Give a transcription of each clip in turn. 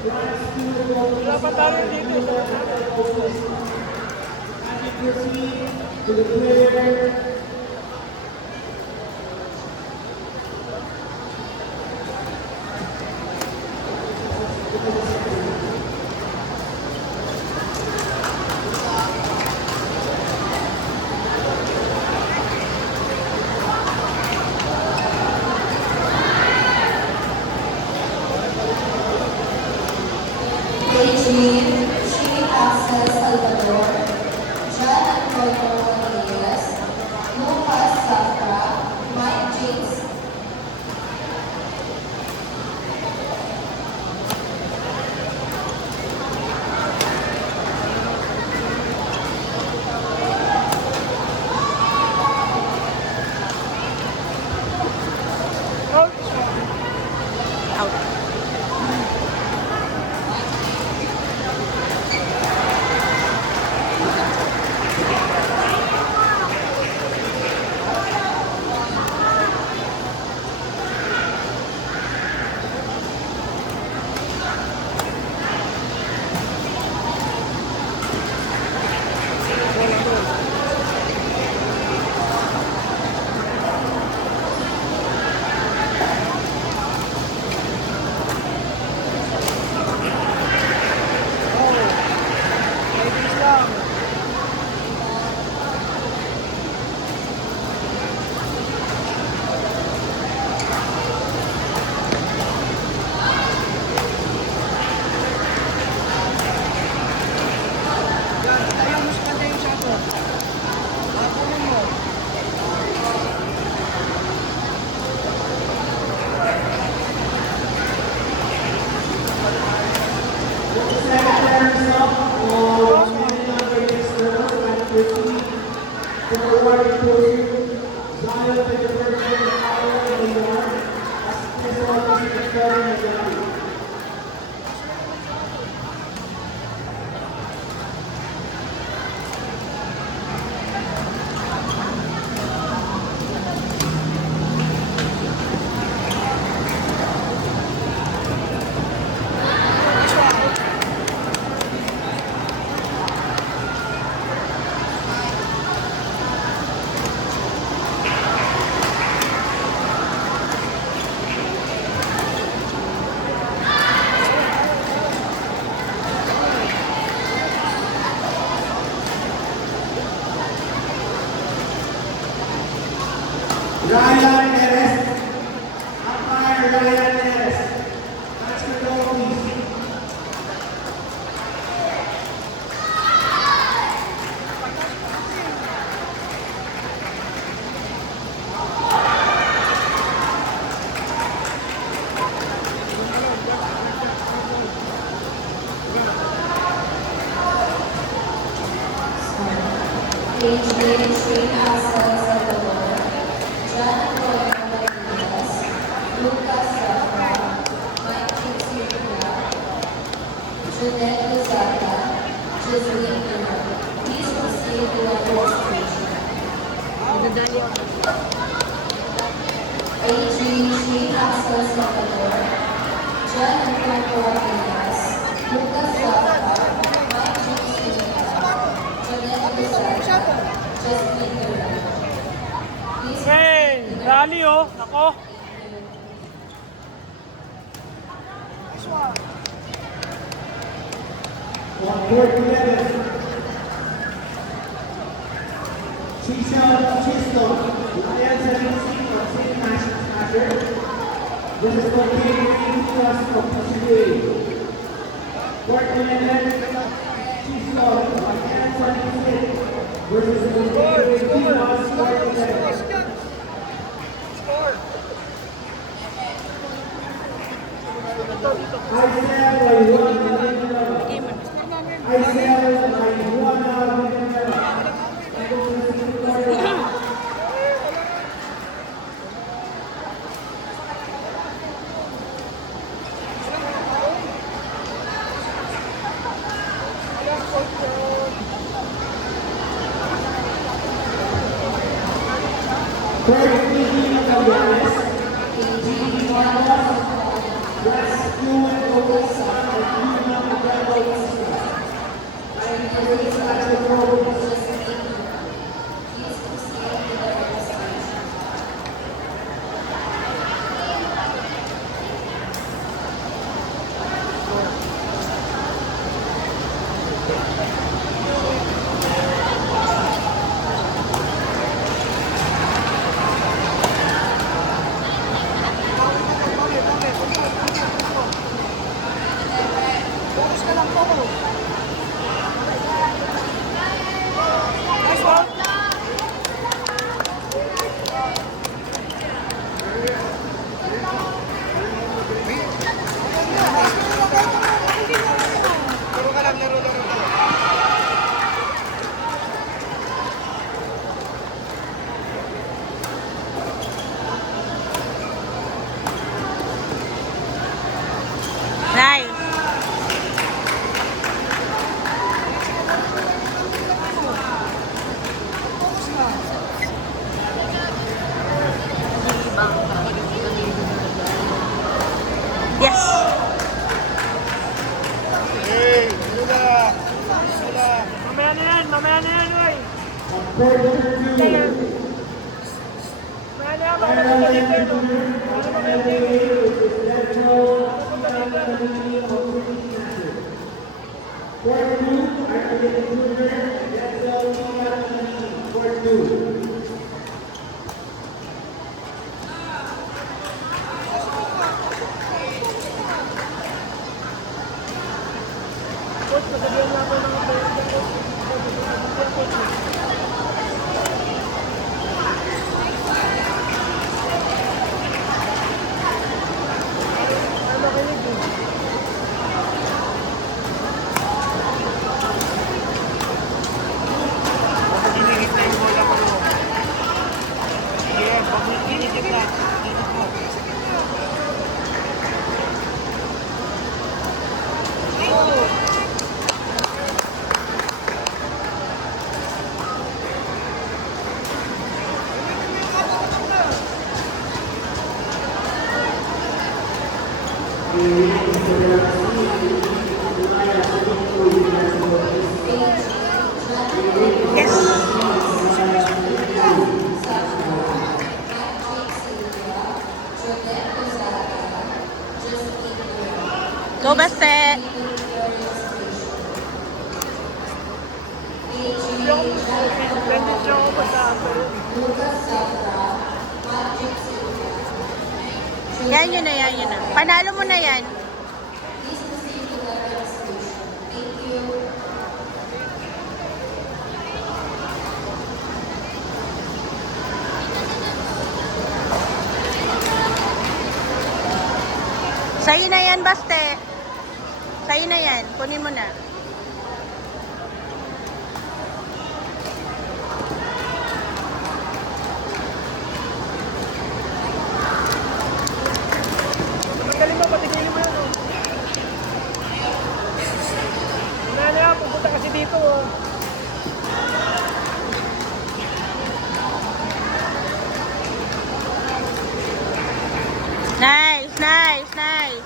Wala pa tayo dito. To the player. Beijing, Chief Access Salvador, John Antonio Rodriguez, Lucas Zafra, Mike James, Forward to Zion to the first power in the yard. As this one is recording again. Ryan Perez, umpire Ryan Perez. That's the goal, please. Beijing, Chief Access Salvador, John Antonio Rodriguez, Lucas Zafra, Mike James, Jeanette Lozada, Joseline Miller. Please proceed to registration. Beijing, Chief Access Salvador, John Antonio Rodriguez, Lucas Zafra, Mike James, Jeanette Lozada, Joseline Miller. Please Hey, rally oh. Ako. On board 11. Chisco, Ryan 17 from St. National Smasher. This is for K-Green Plus from PCA. Court 11, Chisco, Ryan 26 versus the K-Green Plus Court 11. ICL by 1 million. ICL by 1 million. Third meeting of the West, Rescue and Open Nice one. Nice. Yes. Mamaya na yan, oy. Quarter Kaya, 2. mamaya na yan, baka punta dito, no? Baka mamaya dito. Quarter 2, Architect Junior, Denzel Tia, Quarter 2. Coach, masabihan lang ako ng mga Yes. Go, Baste. Bandage ako pa sa Yan yun na, yan yun na. Panalo mo na yan. Sa'yo na yan, Baste. Sa'yo na yan. Kunin mo na. Magaling mo, patigilin mo yun, oh. Mamaya na yan, pupunta kasi dito, oh. Nice, nice, nice.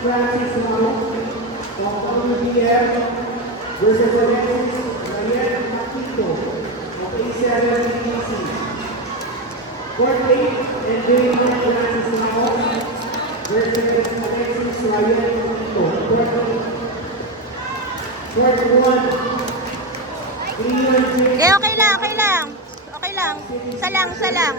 Francis Mount of WBF versus Alexis Ryan Makito of A7 Court 8 and David Francis Mount versus Alexis Ryan Makito. Court 1. Eh, okay lang, okay lang. Okay lang. Isa lang, isa lang.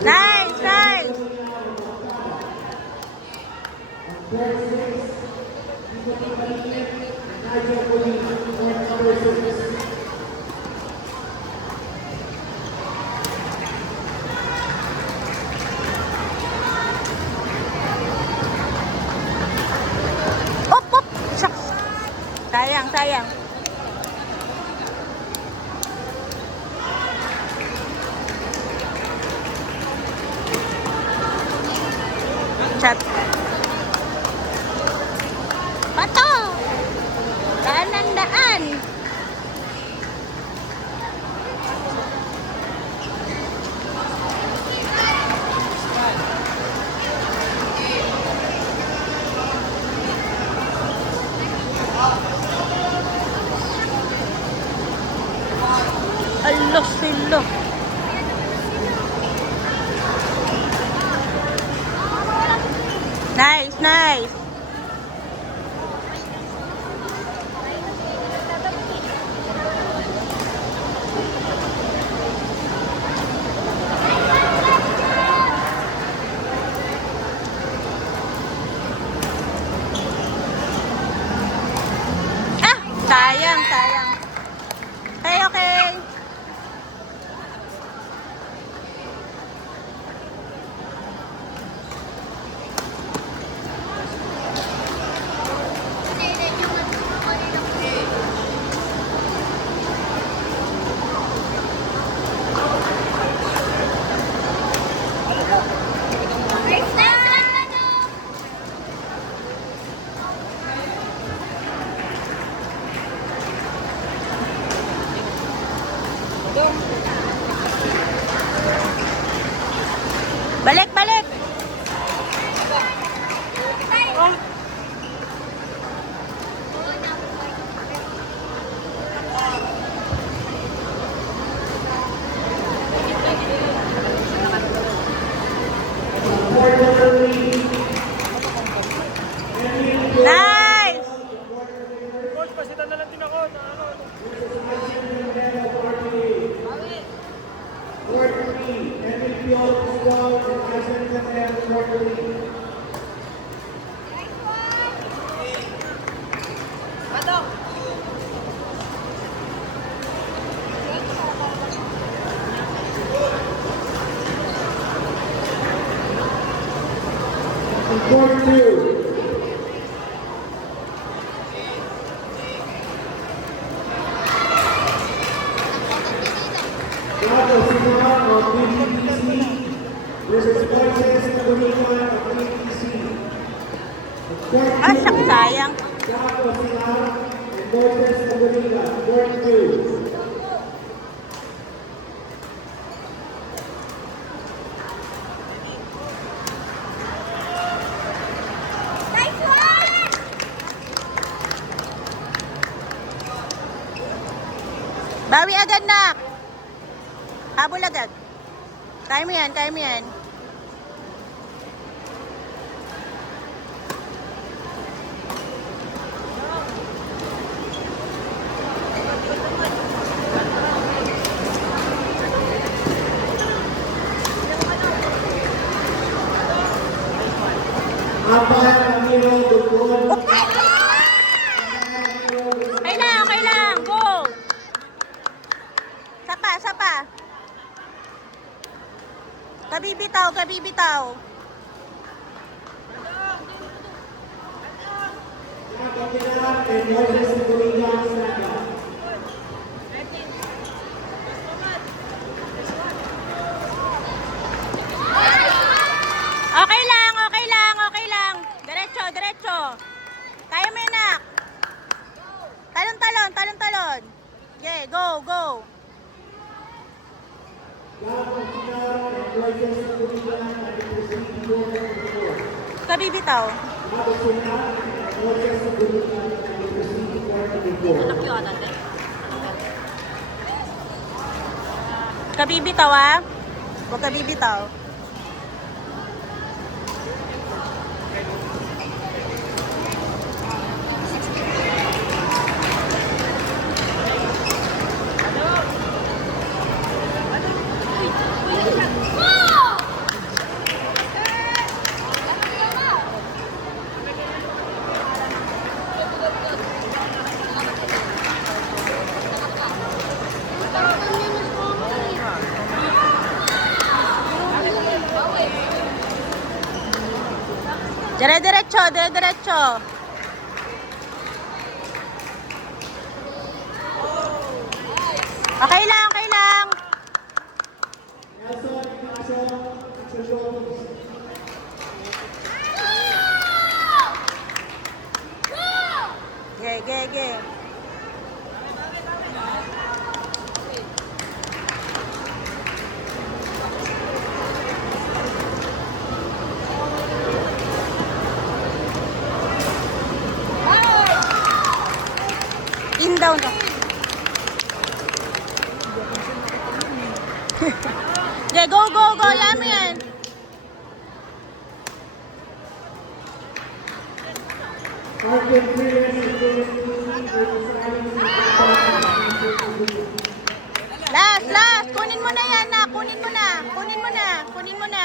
Nice, nice. Op, op. Shucks. Sayang, sayang. Chat. Pato. Kanan daan. Nice, nice. Ah, sayang, sayang. Okay, okay. Balik, balik. Oh. Nice. Coach, pasitan na lang din ako. Na ano. Court 3, Emil Piol, Squall, and Tyson Catel, Court 3. Court 2. Gato Sima of BBTC versus Moises Naguniman of BBTC. Ah, sayang. Gato Sima and Moises Naguniman, Court 2. Bawi agad, nak. Habol agad. Kaya mo yan, kaya mo yan. Apat ang hero, Dugon. Okay lang, okay lang. Go. Sapa, sapa. Kabibitaw, kabibitaw. Gato Sima and Moises Naguniman, Saka. Okay lang, okay lang, okay lang. Diretso, diretso. Kaya mo yan, nak. Talon, talon, talon, talon. Okay, go, go. Gato Sima and Moises Naguniman at the proceeding Court 4. Kabibitaw. Gato Sima and Moises Naguniman at the proceeding Court 4. Kabibitaw, ah. Huwag kabibitaw. Dire-diretso, dire-diretso. Okay lang, okay lang. Nelson Ignacio sa shoulders. Ge, ge, ge. In down ka. Ge, go, go, go. Yan mo yan. Arjen Perez against Last, last. Kunin mo na yan, nak. Kunin mo na. Kunin mo na. Kunin mo na.